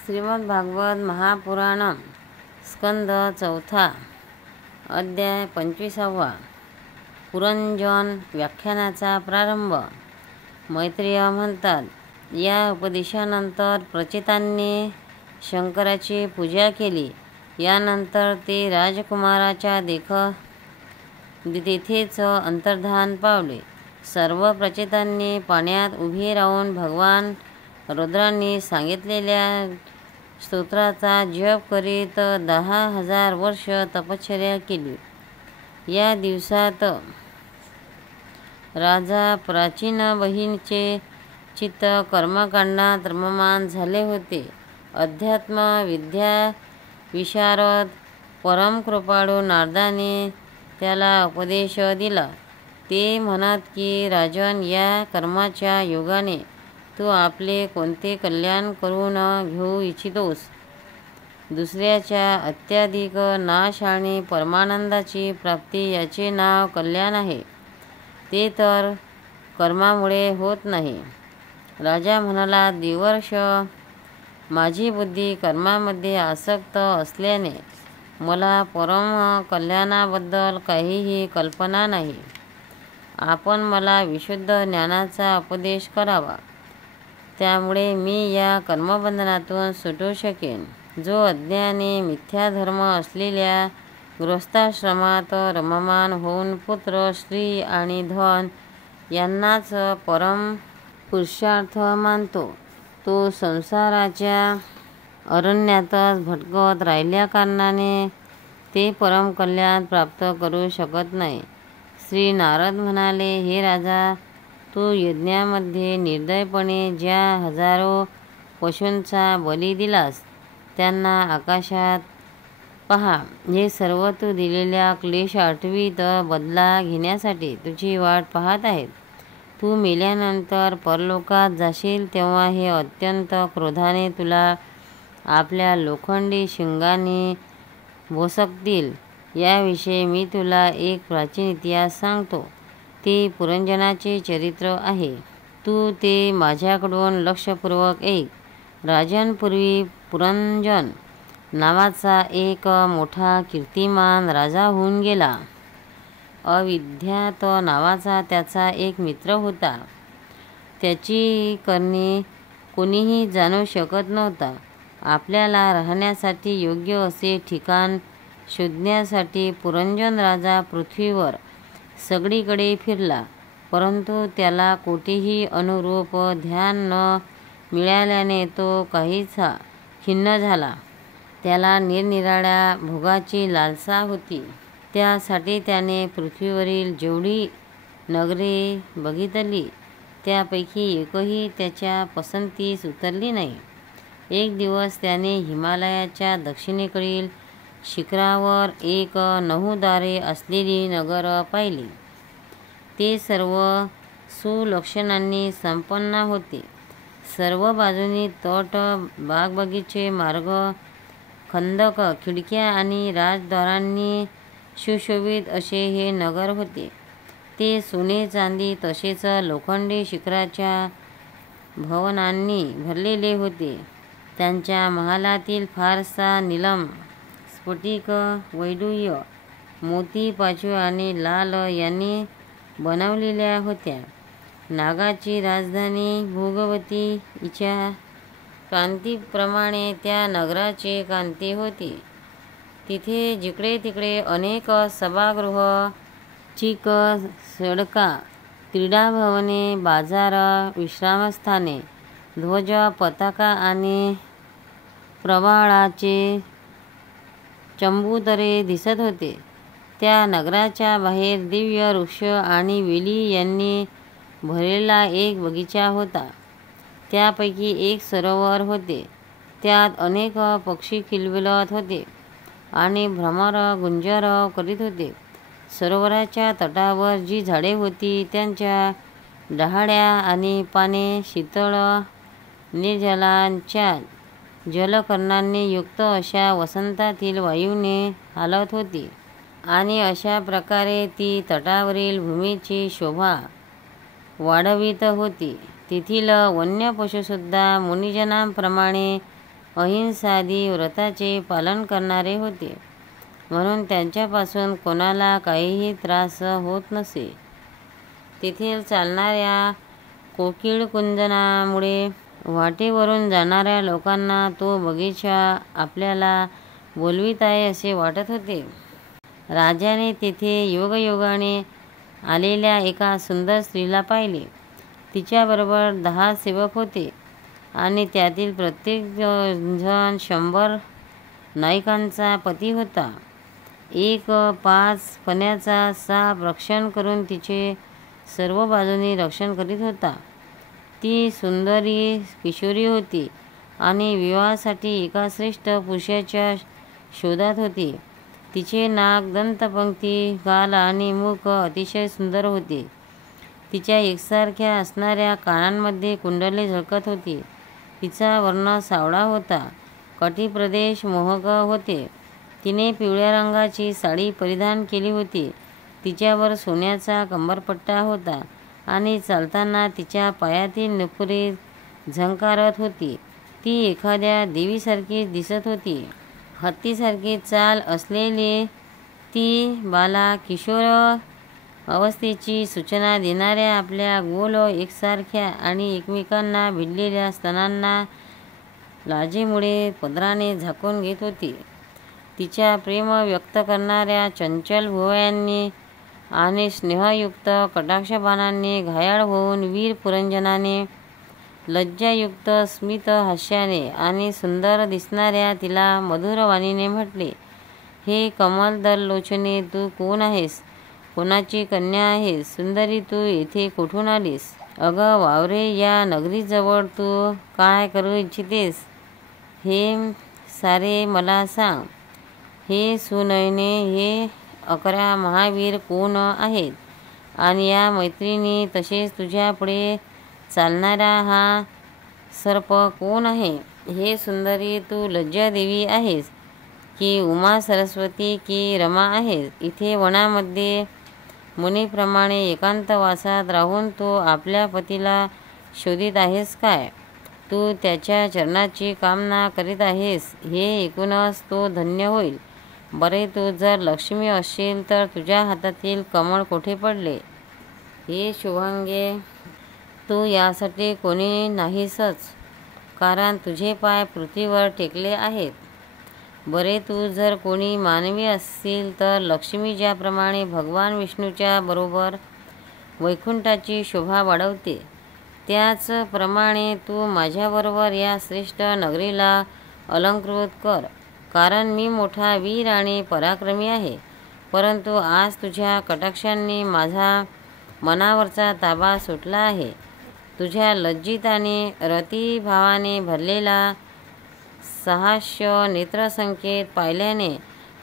श्रीमद्भागवत महापुराण स्कंद चौथा अध्याय 25वा पुरंजन व्याख्यानाचा प्रारंभ। मैत्रेय म्हणतात, या उपदेशानंतर प्रचेतांनी शंकराची पूजा केली। यानंतर ते राजकुमाराच्या तेथेच अंतर्धान पावले। सर्व प्रचेतांनी पाण्यात उभे राहून भगवान रुद्रांनी सांगितलेल्या स्तोत्राचा जप करीत 10,000 वर्ष तपश्चर्या केली। या दिवसात राजा प्राचीन बहिणीचे चित्त कर्मकांडात रममाण झाले होते। अध्यात्म विद्या विशारद परम कृपाळू नारदाने त्याला उपदेश दिला। ते म्हणत की राजन, या कर्माच्या योगाने तू आपले कोणते कल्याण करून घेऊ इच्छितोस? दुसऱ्याच्या अत्याधिक नाश आणि परमानंदाची प्राप्ती याचे नाव कल्याण आहे। ते तर कर्मामुळे होत नाही। राजा म्हणाला, देवर्ष, माझी बुद्धी कर्मामध्ये आसक्त असल्याने मला परम कल्याणाबद्दल काहीही कल्पना नाही। आपण मला विशुद्ध ज्ञानाचा उपदेश करावा, त्यामुळे मी या कर्मबंधनातून सुटू शकेन। जो अज्ञानी मिथ्याधर्म असलेल्या गृहस्थाश्रमात रममाण होऊन पुत्र, स्त्री आणि धन यांनाच परम पुरुषार्थ मानतो, तो संसाराच्या अरण्यातच भटकत राहिल्याकारणाने ते परम कल्याण प्राप्त करू शकत नाही। श्री नारद म्हणाले, हे राजा, तू यज्ञामध्ये निर्दयपणे ज्या हजारो पशूंचा बळी दिलास त्यांना आकाशात पहा। हे सर्व तू दिलेल्या क्लेश आठवीत बदला घेण्यासाठी तुझी वाट पाहत आहेत। तू मेल्यानंतर परलोकात जाशील तेव्हा हे अत्यंत क्रोधाने तुला आपल्या लोखंडी शिंगांनी भोसकतील। याविषयी मी तुला एक प्राचीन इतिहास सांगतो। ते पुरंजनाचे चरित्र आहे। तू ते माझ्याकडून लक्षपूर्वक ऐक। राजन, पूर्वी पुरंजन नावाचा एक मोठा कीर्तिमान राजा होऊन गेला। अविद्यात नावाचा त्याचा एक मित्र होता। त्याची करणी कोणीही जाणू शकत नव्हता। आपल्याला राहण्यासाठी योग्य असे ठिकाण शोधण्यासाठी पुरंजन राजा पृथ्वीवर सगळीकडे फिरला, परंतु त्याला कोठेही अनुरूप ध्यान न मिळाल्याने तो काहीसा खिन्न झाला। त्याला निरनिराळ्या भोगाची लालसा होती। त्यासाठी त्याने पृथ्वीवरील जेवढी नगरे बघितली त्यापैकी एकही त्याच्या पसंतीस उतरली नाही। एक दिवस त्याने हिमालयाच्या दक्षिणेकडील शिखरावर एक 9 दारे असलेली नगर पाहिली। ते सर्व सुलक्षणांनी संपन्न होते। सर्व बाजूनी तट, बागबगीचे, मार्ग, खंदक, खिडक्या आणि राजद्वारांनी सुशोभित असे हे नगर होते। ते सोने चांदी तसेच लोखंडी शिखराच्या भवनांनी भरलेले होते। त्यांच्या महालातील फारसा नीलम, स्फटिक, वैडूर्य, मोती, पाचू आणि लाल यांनी बनवलेल्या होत्या। नागाची राजधानी भोगवती हिच्या कांतीप्रमाणे त्या नगराची कांती होती। तिथे जिकडे तिकडे अनेक सभागृह, चिक सडका, क्रीडाभवने, बाजार, विश्रामस्थाने, ध्वज, पताका आणि प्रवाळाचे चंबुतरे दिसत होते। त्या नगराच्या बाहेर दिव्य वृक्ष आणि वेली यांनी भरलेला एक बगीचा होता। त्यापैकी एक सरोवर होते। त्यात अनेक पक्षी किलबिलत होते आणि भ्रमर गुंजर करीत होते। सरोवराच्या तटावर जी झाडे होती त्यांच्या डहाळ्या आणि पाने शीतळ निर्झरांच्या जलकणांनी युक्त अशा वसंतातील वायूने हालत होती आणि अशा प्रकारे ती तटावरील भूमीची शोभा वाढवित होती। तेथील वन्य पशुसुद्धा मुनिजनांप्रमाणे अहिंसादी व्रताचे पालन करणारे होते, म्हणून त्यांच्यापासून कोणाला काहीही त्रास होत नसे. तेथील चालणाऱ्या कोकिळकुंजनामुळे वाटेवरून जाणाऱ्या लोकांना तो बगीचा आपल्याला बोलवित आहे असे वाटत होते. राजाने तेथे योगायोगाने आलेल्या एका सुंदर स्त्रीला पाहिले. तिच्याबरोबर 10 सेवक होते आणि त्यातील प्रत्येक जण 100 नाईकांचा पती होता. एक 5 फण्याचा साप रक्षण करून तिचे सर्व बाजूनी रक्षण करीत होता. ती सुंदरी किशोरी होती आणि विवाहासाठी एका श्रेष्ठ पुरुषाच्या शोधात होती. तिचे नाक, दंतपंक्ती, गाल आणि मुख अतिशय सुंदर होते. तिच्या एकसारख्या असणाऱ्या कानांमध्ये कुंडले झळकत होती. तिचा वर्ण सावळा होता. कटिप्रदेश मोहक होते. तिने पिवळ्या रंगाची साडी परिधान केली होती. तिच्यावर सोन्याचा कंबरपट्टा होता आणि चालताना तिच्या पायातील नपुरे झंकारत होती. ती एखाद्या देवीसारखी दिसत होती. हत्तीसारखी चाल असलेली ती बाला किशोर अवस्थेची सूचना देणाऱ्या आपल्या गोल एकसारख्या आणि एकमेकांना भिडलेल्या स्तनांना लाजेमुळे पदराने झाकून घेत होती. तिच्या प्रेम व्यक्त करणाऱ्या चंचल भुवयांनी आणि स्नेहयुक्त कटाक्षबाणांनी घायाळ होऊन वीर पुरंजनाने लज्जायुक्त स्मित हास्याने आणि सुंदर दिसणाऱ्या तिला मधुर वाणीने म्हटले, हे कमलदल लोचने, तू कोण आहेस? कोणाची कन्या आहेस? सुंदरी, तू येथे कुठून आलीस? अगं वावरे, या नगरीजवळ तू काय करू इच्छितेस? हे सारे मला सांग. हे सुनयने, हे 11 महावीर कोण आहेत आणि या मैत्रिणी, तसेच तुझ्यापुढे चालणारा हा सर्प कोण आहे? हे सुंदरी, तू लज्जादेवी आहेस की उमा सरस्वती की रमा आहेस? इथे वनामध्ये मुनीप्रमाणे एकांतवासात राहून तू आपल्या पतीला शोधित आहेस काय? तू त्याच्या चरणाची कामना करीत आहेस. हे ऐकूनच तो धन्य होईल. बरे, तू जर लक्ष्मी असशील तर तुझ्या हातातील कमळ कोठे पडले? हे शुभांगे, तू यासाठी कोणी नाहीसच, कारण तुझे पाय पृथ्वीवर टेकले आहेत. बरे, तू जर कोणी मानवी असशील तर लक्ष्मी ज्याप्रमाणे भगवान विष्णूच्या बरोबर वैकुंठाची शोभा वाढवते, त्याचप्रमाणे तू माझ्याबरोबर या श्रेष्ठ नगरीला अलंकृत कर, कारण मी मोठा वीर आणि पराक्रमी आहे. परंतु आज तुझ्या कटाक्षांनी माझा मनावरचा ताबा सुटला आहे. तुझ्या लज्जित आणि रतिभावाने भरलेला सहास्य नेत्रसंकेत पाहिल्याने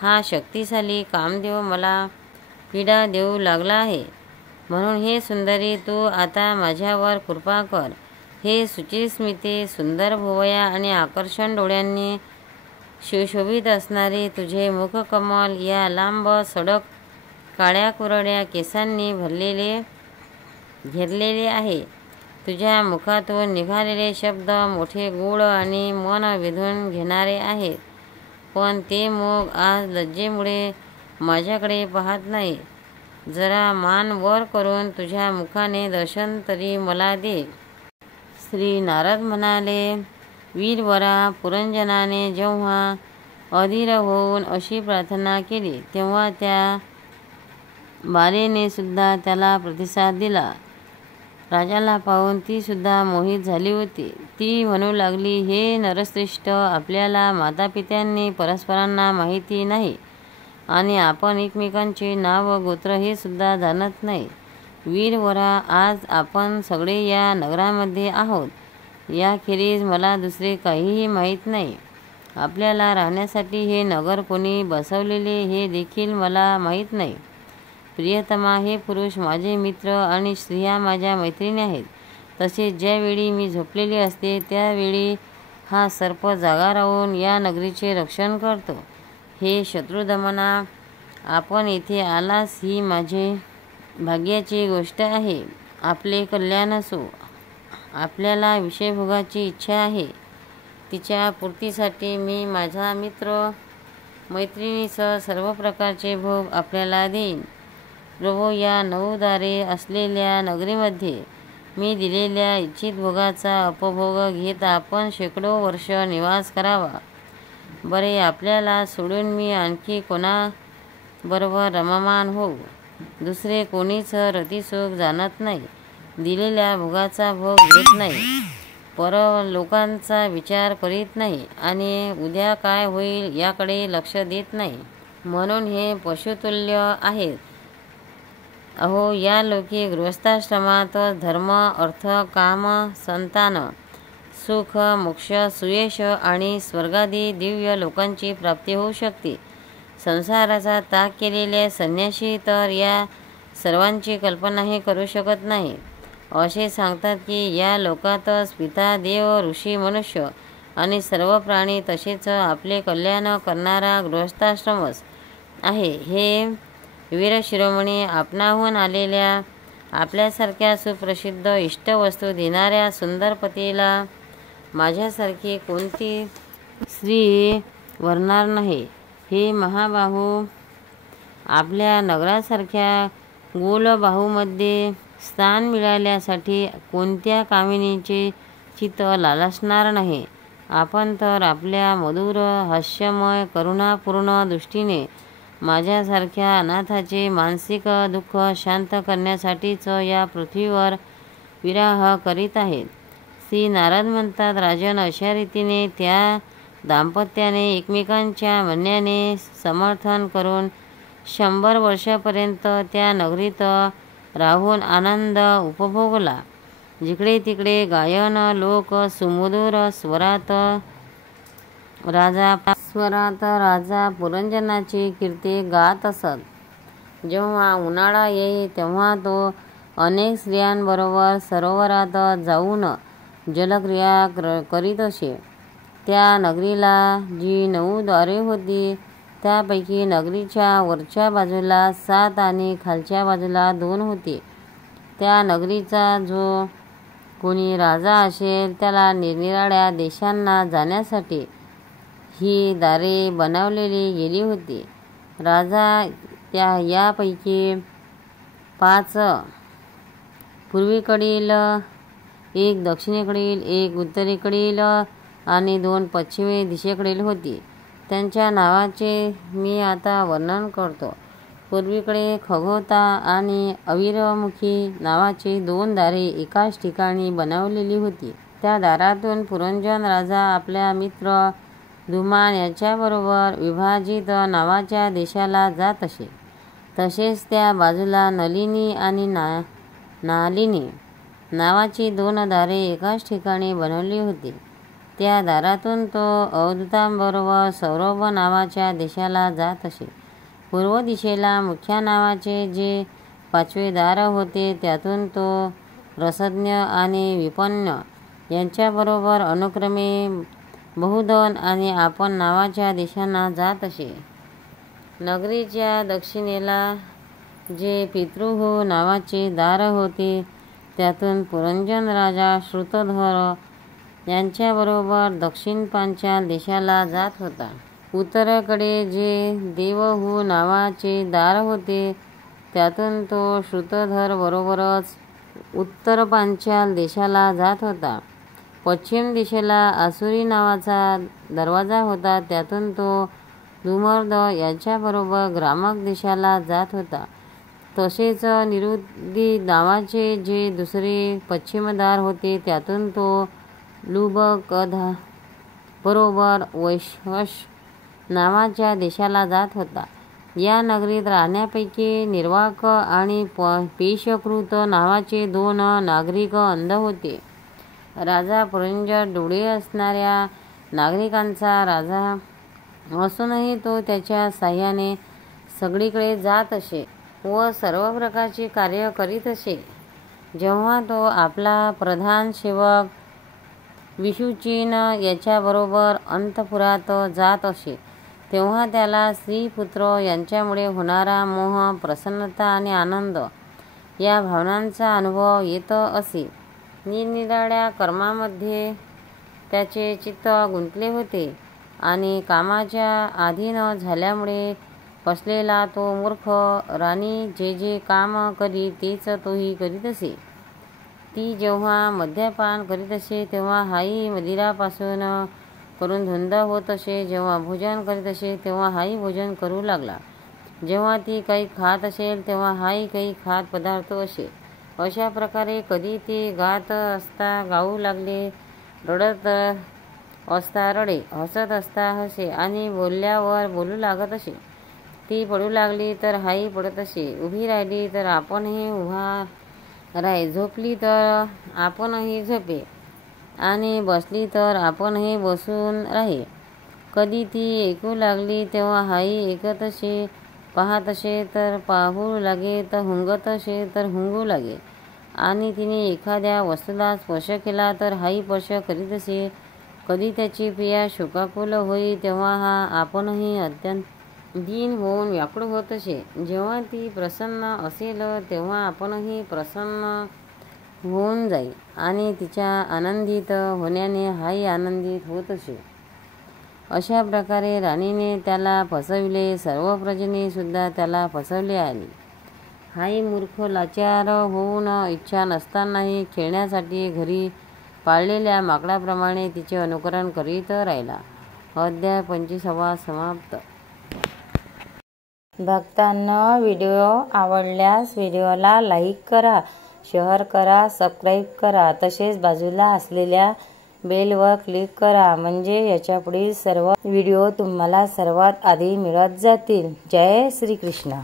हा शक्तिशाली कामदेव मला पीडा देऊ लागला आहे. म्हणून हे सुंदरी, तू आता माझ्यावर कृपा कर. हे सुचिस्मिते, सुंदर भुवया आणि आकर्षण डोळ्यांनी सुशोभित असणारे तुझे मुखकमल या लांब सडक काळ्या कुरड्या केसांनी घेरलेले आहे. तुझ्या मुखातून निघालेले शब्द मोठे, गोड आणि मन वेधून घेणारे आहेत. पण ते मुख आज लज्जेमुळे माझ्याकडे पाहत नाही. जरा मान वर करून तुझ्या मुखाने दर्शन तरी मला दे. श्री नारद म्हणाले, वीरवरा पुरंजनाने जेव्हा अधीर होऊन अशी प्रार्थना केली, तेव्हा त्या बालेने सुद्धा त्याला प्रतिसाद दिला. राजाला पाहून ती सुद्धा मोहित झाली होती. ती म्हणू लागली, हे नरश्रेष्ठ, आपल्याला मातापित्यांनी परस्परांना माहिती नाही आणि आपण एकमेकांचे नाव व गोत्र हे सुद्धा जाणत नाही. वीरवरा, आज आपण सगळे या नगरामध्ये आहोत. याखेरीज मला दुसरे काहीही माहीत नाही. आपल्याला राहण्यासाठी हे नगर कोणी बसवलेले हे देखील मला माहीत नाही. प्रियतमा, हे पुरुष माझे मित्र आणि स्त्रिया माझ्या मैत्रिणी आहेत. तसेच ज्यावेळी मी झोपलेली असते त्यावेळी हा सर्प जागा राहून या नगरीचे रक्षण करतो. हे शत्रुदमना, आपण येथे आलास ही माझे भाग्याची गोष्ट आहे. आपले कल्याण असो. आपल्याला विषयभोगाची इच्छा आहे तिच्या पूर्तीसाठी मी माझा मित्र मैत्रिणीसह सर्व प्रकारचे भोग आपल्याला देईन. प्रभो, या 9 दारे असलेल्या नगरीमध्ये मी दिलेल्या इच्छित भोगाचा उपभोग घेत आपण शेकडो वर्ष निवास करावा. बरे, आपल्याला सोडून मी आणखी कोणाबरोबर रममाण होऊ? दुसरे कोणीच रतिसुख जाणत नाही, दिलेल्या भोगाचा भोग घेत नाही, परलोकांचा विचार करीत नाही आणि उद्या काय होईल याकडे लक्ष देत नाही. म्हणून हे पशुतुल्य आहेत. अहो, या लोकी गृहस्थाश्रमात धर्म, अर्थ, काम, संतान, सुख, मोक्ष, सुयश आणि स्वर्गादी दिव्य लोकांची प्राप्ती होऊ शकते. संसाराचा त्याग केलेले संन्यासी तर या सर्वांची कल्पनाही करू शकत नाही. असे सांगतात की या लोकातच पिता, देव, ऋषी, मनुष्य आणि सर्व प्राणी तसेच आपले कल्याण करणारा गृहस्थाश्रमच आहे. हे वीरशिरोमणी, आपणाहून आलेल्या आपल्यासारख्या सुप्रसिद्ध इष्टवस्तू देणाऱ्या सुंदर पतीला माझ्यासारखी कोणती स्त्री वरणार नाही? हे महाबाहू, आपल्या नगरासारख्या गोलबाहूमध्ये स्थान मिळाल्यासाठी कोणत्या कामिनीचे चित्त लालसणार नाही? आपण तर आपल्या मधुर, हास्यमय, करुणापूर्ण दृष्टीने माझ्यासारख्या अनाथाचे मानसिक दुःख शांत करण्यासाठीच या पृथ्वीवर विराह करीत आहेत. श्री नारद म्हणतात, राजन, अशा रीतीने त्या दाम्पत्याने एकमेकांच्या म्हणण्याने समर्थन करून 100 वर्षापर्यंत त्या नगरीत राहून आनंद उपभोगला. जिकडे तिकडे गायन लोक सुमधुर स्वरात राजा पुरंजनाची कीर्ती गात असत. जेव्हा उन्हाळा येई तेव्हा तो अनेक स्त्रियांबरोबर सरोवरात जाऊन जलक्रिया करीत असे. त्या नगरीला जी 9 द्वारे होती त्यापैकी नगरीच्या वरच्या बाजूला 7 आणि खालच्या बाजूला 2 होती. त्या नगरीचा जो कोणी राजा असेल त्याला निरनिराळ्या देशांना जाण्यासाठी ही दारे बनवलेली गेली होती. राजा यापैकी 5 पूर्वेकडील, 1 दक्षिणेकडील, 1 उत्तरेकडील आणि 2 पश्चिमे दिशेकडील होती. त्यांच्या नावाचे मी आता वर्णन करतो. पूर्वेकडे खगोता आणि अवीरमुखी नावाची 2 दारे एकाच ठिकाणी बनवलेली होती. त्या दारातून पुरंजन राजा आपल्या मित्र धुमान याच्याबरोबर विभाजित नावाच्या देशाला जात असे. तसेच त्या बाजूला नलिनी आणि नालिनी नावाची 2 दारे एकाच ठिकाणी बनवली होती. त्या दारातून तो अवधूतांबरोबर सौरभ नावाच्या देशाला जात असे. पूर्व दिशेला मुख्या नावाचे जे 5वे दार होते त्यातून तो रसज्ञ आणि विपन्न यांच्याबरोबर अनुक्रमे बहुधन आणि आपण नावाच्या देशांना जात असे. नगरीच्या दक्षिणेला जे पितृहू नावाचे दार होते त्यातून पुरंजन राजा श्रुतधर यांच्याबरोबर दक्षिण पांचाल देशाला जात होता. उत्तरेकडे जे देवहू नावाचे दार होते त्यातून तो श्रुतधर बरोबरच उत्तर पांचाल देशाला जात होता. पश्चिम दिशेला आसुरी नावाचा दरवाजा होता त्यातून तो धूमर्द याच्याबरोबर ग्रामक देशाला जात होता. तसेच निरुद्धी नावाचे जे दुसरे पश्चिमदार होते त्यातून तो लुबकधा बरोबर वैश्वश नावाच्या देशाला जात होता. या नगरीत राहण्यापैकी निर्वाक आणि पेशकृत नावाचे 2 नागरिक अंध होते. राजा पुरंजन डोळे असणाऱ्या नागरिकांचा राजा असूनही तो त्याच्या साह्याने सगळीकडे जात असे व सर्व प्रकारची कार्य करीत असे. जेव्हा तो आपला प्रधान सेवक विषुचिन याच्याबरोबर अंतपुरात जात असे तेव्हा त्याला स्त्री-पुत्र यांच्यामुळे होणारा मोह, प्रसन्नता आणि आनंद या भावनांचा अनुभव येत असे. निरनिराळ्या कर्मामध्ये त्याचे चित्त गुंतले होते आणि कामाच्या अधीन झाल्यामुळे फसलेला तो मूर्ख राणी जे जे काम करी तेच तोही करीत असे. ती जेव्हा मद्यपान करीत असे तेव्हा हाही मदिरापासून करून धुंद होत असे. जेव्हा भोजन करीत असे तेव्हा हाही भोजन करू लागला. जेव्हा ती काही खात असेल तेव्हा हाही काही खात पदार्थ असे. अशा प्रकारे कधी ते गात असता गाऊ लागले, रडत असता रडे, हसत असता हसे आणि बोलल्यावर बोलू लागत असे. ती पडू लागली तर हाही पडत असे. उभी राहिली तर आपणही उभा राहे, झोपली तर आपणही झोपे आणि बसली तर आपणही बसून राहे. कधी ती ऐकू लागली तेव्हा हाही ऐकत असे, पाहत असे तर पाहू लागे, तर हुंगत असे तर हुंगू लागे आणि तिने एखाद्या वस्तूला स्पर्श केला तर हाही स्पर्श करीत असे. कधी त्याची प्रिया शोकाकुल होई तेव्हा हा आपणही अत्यंत दीन होऊन व्याकुळ होत असे. जेव्हा ती प्रसन्न असेल तेव्हा आपणही प्रसन्न होऊन जाई आणि तिच्या आनंदित होण्याने हाही आनंदित होत असे. अशा प्रकारे राणीने त्याला फसविले. सर्व प्रजेने सुद्धा त्याला फसवले आणि हाही मूर्ख लाचार होऊन इच्छा नसतानाही खेळण्यासाठी घरी पाळलेल्या माकडाप्रमाणे तिचे अनुकरण करीत राहिला. अध्याय 25 समाप्त. भक्तांनो, व्हिडिओ आवडल्यास व्हिडिओला लाईक करा, शेअर करा, सबस्क्राईब करा. तसेच बाजूला असलेल्या बेलवर क्लिक करा म्हणजे याच्यापुढील सर्व व्हिडिओ तुम्हाला सर्वात आधी मिळत जातील. जय श्री कृष्ण.